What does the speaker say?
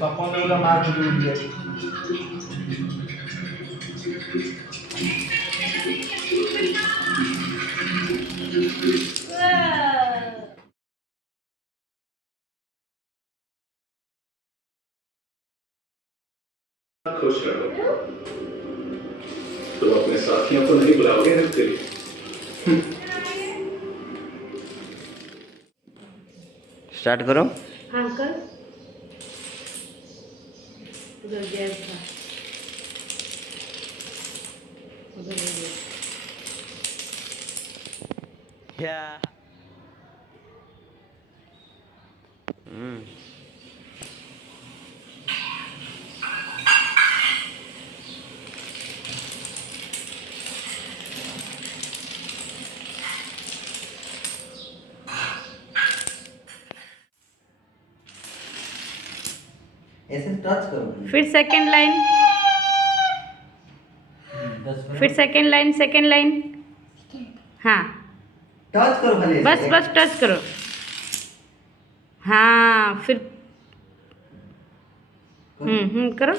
पापा ने बोला मार के दूर दिया खुश रहो तो अपने साथियों को नहीं बुलाओगे रखते स्टार्ट करो। हाँ कर उधर गैस था उधर गैस या ऐसे टच करो। फिर सेकंड लाइन फिर सेकंड लाइन हाँ टच करो खाली। बस बस टच करो हाँ फिर करो